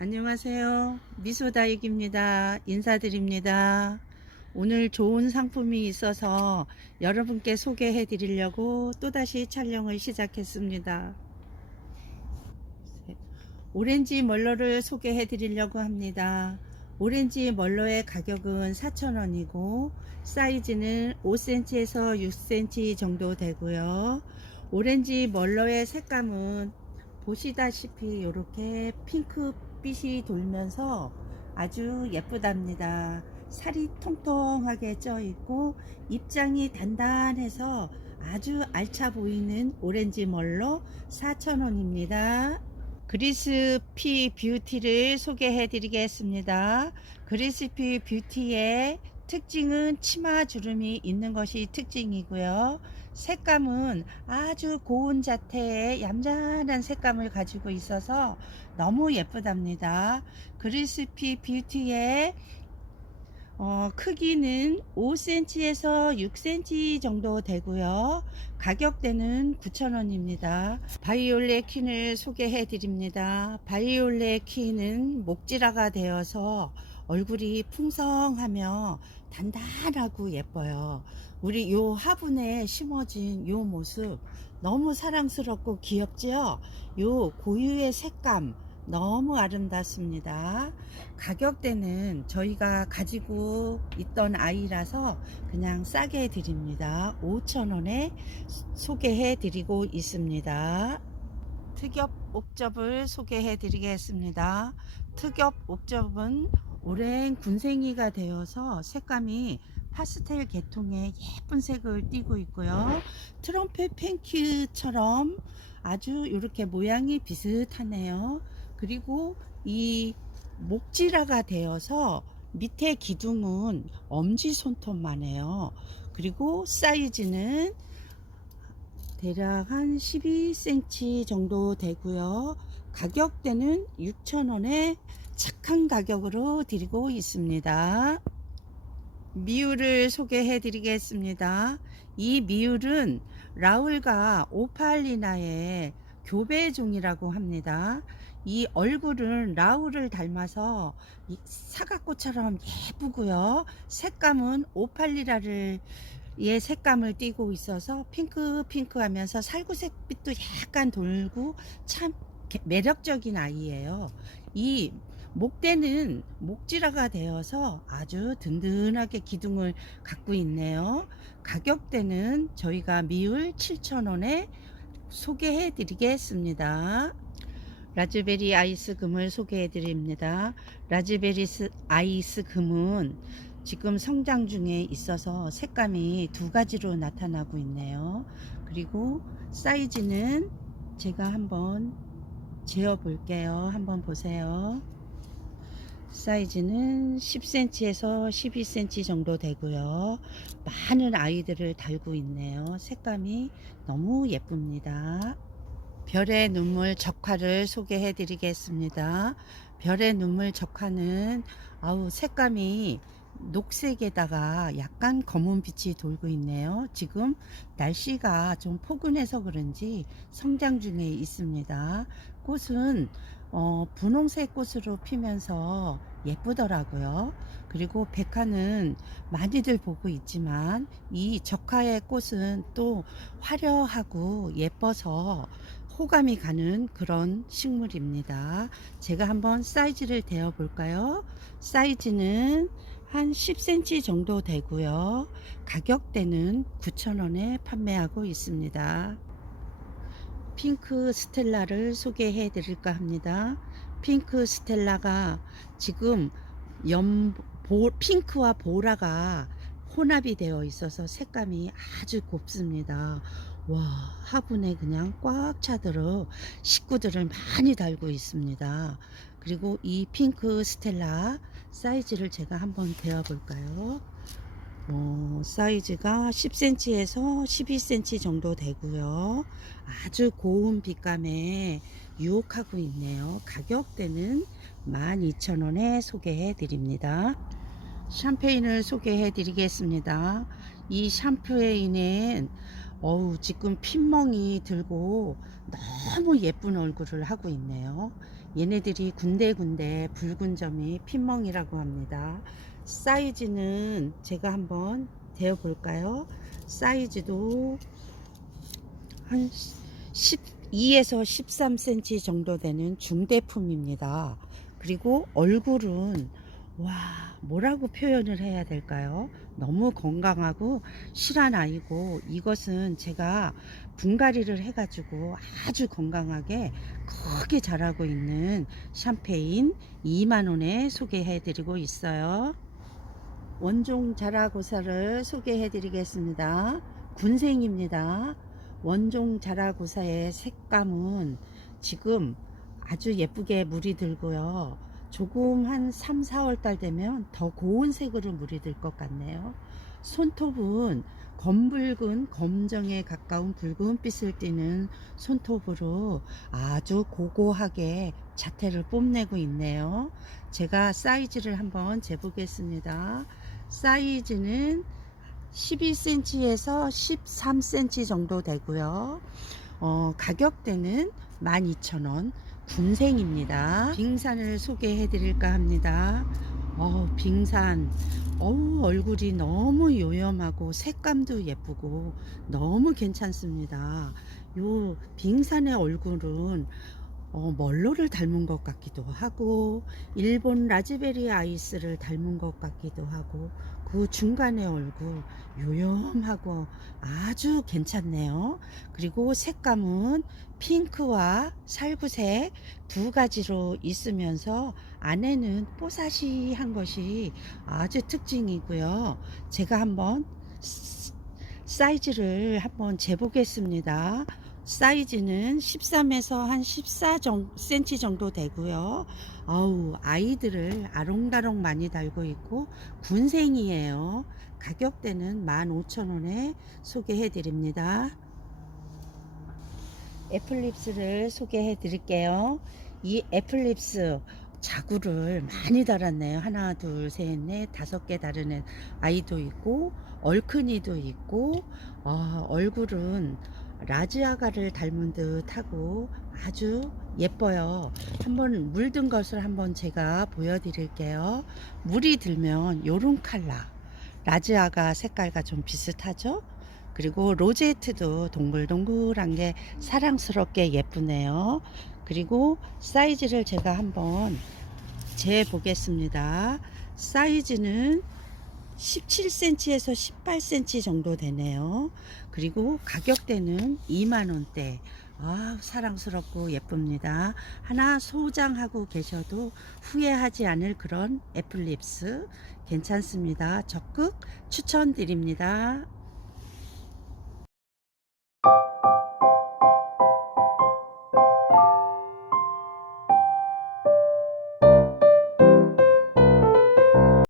안녕하세요. 미소다육입니다. 인사드립니다. 오늘 좋은 상품이 있어서 여러분께 소개해 드리려고 또다시 촬영을 시작했습니다. 오렌지 멀로를 소개해 드리려고 합니다. 오렌지 멀로의 가격은 4,000원이고 사이즈는 5cm에서 6cm 정도 되고요. 오렌지 멀로의 색감은 보시다시피 이렇게 핑크 빛이 돌면서 아주 예쁘답니다. 살이 통통하게 쪄 있고 입장이 단단해서 아주 알차 보이는 오렌지 멀로 4,000원입니다. 그리스 피 뷰티를 소개해 드리겠습니다. 그리스 피 뷰티의 특징은 치마 주름이 있는 것이 특징이고요. 색감은 아주 고운 자태의 얌전한 색감을 가지고 있어서 너무 예쁘답니다. 그리스피 뷰티의 어, 크기는 5cm에서 6cm 정도 되고요. 가격대는 9,000원입니다. 바이올렛 퀸을 소개해 드립니다. 바이올렛 퀸은 목질화가 되어서 얼굴이 풍성하며 단단하고 예뻐요. 우리 요 화분에 심어진 요 모습 너무 사랑스럽고 귀엽죠? 요 고유의 색감 너무 아름답습니다. 가격대는 저희가 가지고 있던 아이라서 그냥 싸게 드립니다. 5,000원에 소개해 드리고 있습니다. 특엽 옥접을 소개해 드리겠습니다. 특엽 옥접은 오랜 군생이가 되어서 색감이 파스텔 계통의 예쁜 색을 띠고 있고요. 트럼펫 팬큐처럼 아주 이렇게 모양이 비슷하네요. 그리고 이 목질화가 되어서 밑에 기둥은 엄지 손톱만 해요. 그리고 사이즈는 대략 한 12cm 정도 되고요. 가격대는 6,000원에 착한 가격으로 드리고 있습니다. 미울을 소개해 드리겠습니다. 이 미울은 라울과 오팔리나의 교배종이라고 합니다. 이 얼굴은 라울을 닮아서 이 사각꽃처럼 예쁘고요. 색감은 오팔리라를 의 색감을 띠고 있어서 핑크핑크하면서 살구색빛도 약간 돌고 참 매력적인 아이예요. 이 목대는 목질화가 되어서 아주 든든하게 기둥을 갖고 있네요. 가격대는 저희가 미울 7,000원에 소개해 드리겠습니다. 라즈베리 아이스 금을 소개해 드립니다. 라즈베리 아이스 금은 지금 성장 중에 있어서 색감이 두 가지로 나타나고 있네요. 그리고 사이즈는 제가 한번 재어 볼게요. 한번 보세요. 사이즈는 10cm에서 12cm 정도 되고요. 많은 아이들을 달고 있네요. 색감이 너무 예쁩니다. 별의 눈물 적화를 소개해 드리겠습니다. 별의 눈물 적화는 아우 색감이 녹색에다가 약간 검은 빛이 돌고 있네요. 지금 날씨가 좀 포근해서 그런지 성장 중에 있습니다. 꽃은 어, 분홍색 꽃으로 피면서 예쁘더라고요. 그리고 백화는 많이들 보고 있지만 이 적화의 꽃은 또 화려하고 예뻐서 호감이 가는 그런 식물입니다. 제가 한번 사이즈를 대어 볼까요? 사이즈는 한 10cm 정도 되고요. 가격대는 9,000원에 판매하고 있습니다. 핑크 스텔라를 소개해 드릴까 합니다. 핑크 스텔라가 지금 연, 보, 핑크와 보라가 혼합이 되어 있어서 색감이 아주 곱습니다. 와, 화분에 그냥 꽉 차도록 식구들을 많이 달고 있습니다. 그리고 이 핑크 스텔라 사이즈를 제가 한번 대어 볼까요? 어, 사이즈가 10cm에서 12cm 정도 되고요. 아주 고운 빛감에 유혹하고 있네요. 가격대는 12,000원에 소개해 드립니다. 샴페인을 소개해 드리겠습니다. 이 샴페인은 어우 지금 핀멍이 들고 너무 예쁜 얼굴을 하고 있네요. 얘네들이 군데군데 붉은 점이 핀멍이라고 합니다. 사이즈는 제가 한번 대어 볼까요? 사이즈도 한 12에서 13cm 정도 되는 중대품입니다. 그리고 얼굴은 와 뭐라고 표현을 해야 될까요? 너무 건강하고 실한 아이고 이것은 제가 분갈이를 해 가지고 아주 건강하게 크게 자라고 있는 샴페인 2만원에 소개해 드리고 있어요. 원종 자라고사를 소개해 드리겠습니다. 군생입니다. 원종 자라고사의 색감은 지금 아주 예쁘게 물이 들고요. 조금 한 3, 4월 달 되면 더 고운 색으로 물이 들 것 같네요. 손톱은 검붉은 검정에 가까운 붉은 빛을 띠는 손톱으로 아주 고고하게 자태를 뽐내고 있네요. 제가 사이즈를 한번 재보겠습니다. 사이즈는 11cm에서 13cm 정도 되고요. 어, 가격대는 12,000원. 군생입니다. 빙산을 소개해 드릴까 합니다. 어, 빙산. 어우, 얼굴이 너무 요염하고 색감도 예쁘고 너무 괜찮습니다. 요 빙산의 얼굴은 어, 멀로를 닮은 것 같기도 하고 일본 라즈베리 아이스를 닮은 것 같기도 하고 그 중간의 얼굴 요염하고 아주 괜찮네요. 그리고 색감은 핑크와 살구색 두 가지로 있으면서 안에는 뽀사시한 것이 아주 특징이고요. 제가 한번 스- 사이즈를 한번 재보겠습니다. 사이즈는 13에서 한 14cm 정도 되고요. 아우 아이들을 아롱다롱 많이 달고 있고 군생이에요. 가격대는 15,000원에 소개해 드립니다. 애플립스를 소개해 드릴게요. 이 애플립스 자구를 많이 달았네요. 하나, 둘, 셋, 넷, 다섯 개 다르는 아이도 있고 얼큰이도 있고 어, 얼굴은 라지아가를 닮은 듯 하고 아주 예뻐요. 한번 물든 것을 한번 제가 보여드릴게요. 물이 들면 요런 컬러. 라지아가 색깔과 좀 비슷하죠? 그리고 로제트도 동글동글한 게 사랑스럽게 예쁘네요. 그리고 사이즈를 제가 한번 재 보겠습니다. 사이즈는 17cm에서 18cm 정도 되네요. 그리고 가격대는 2만원대. 아, 사랑스럽고 예쁩니다. 하나 소장하고 계셔도 후회하지 않을 그런 애플립스 괜찮습니다. 적극 추천드립니다.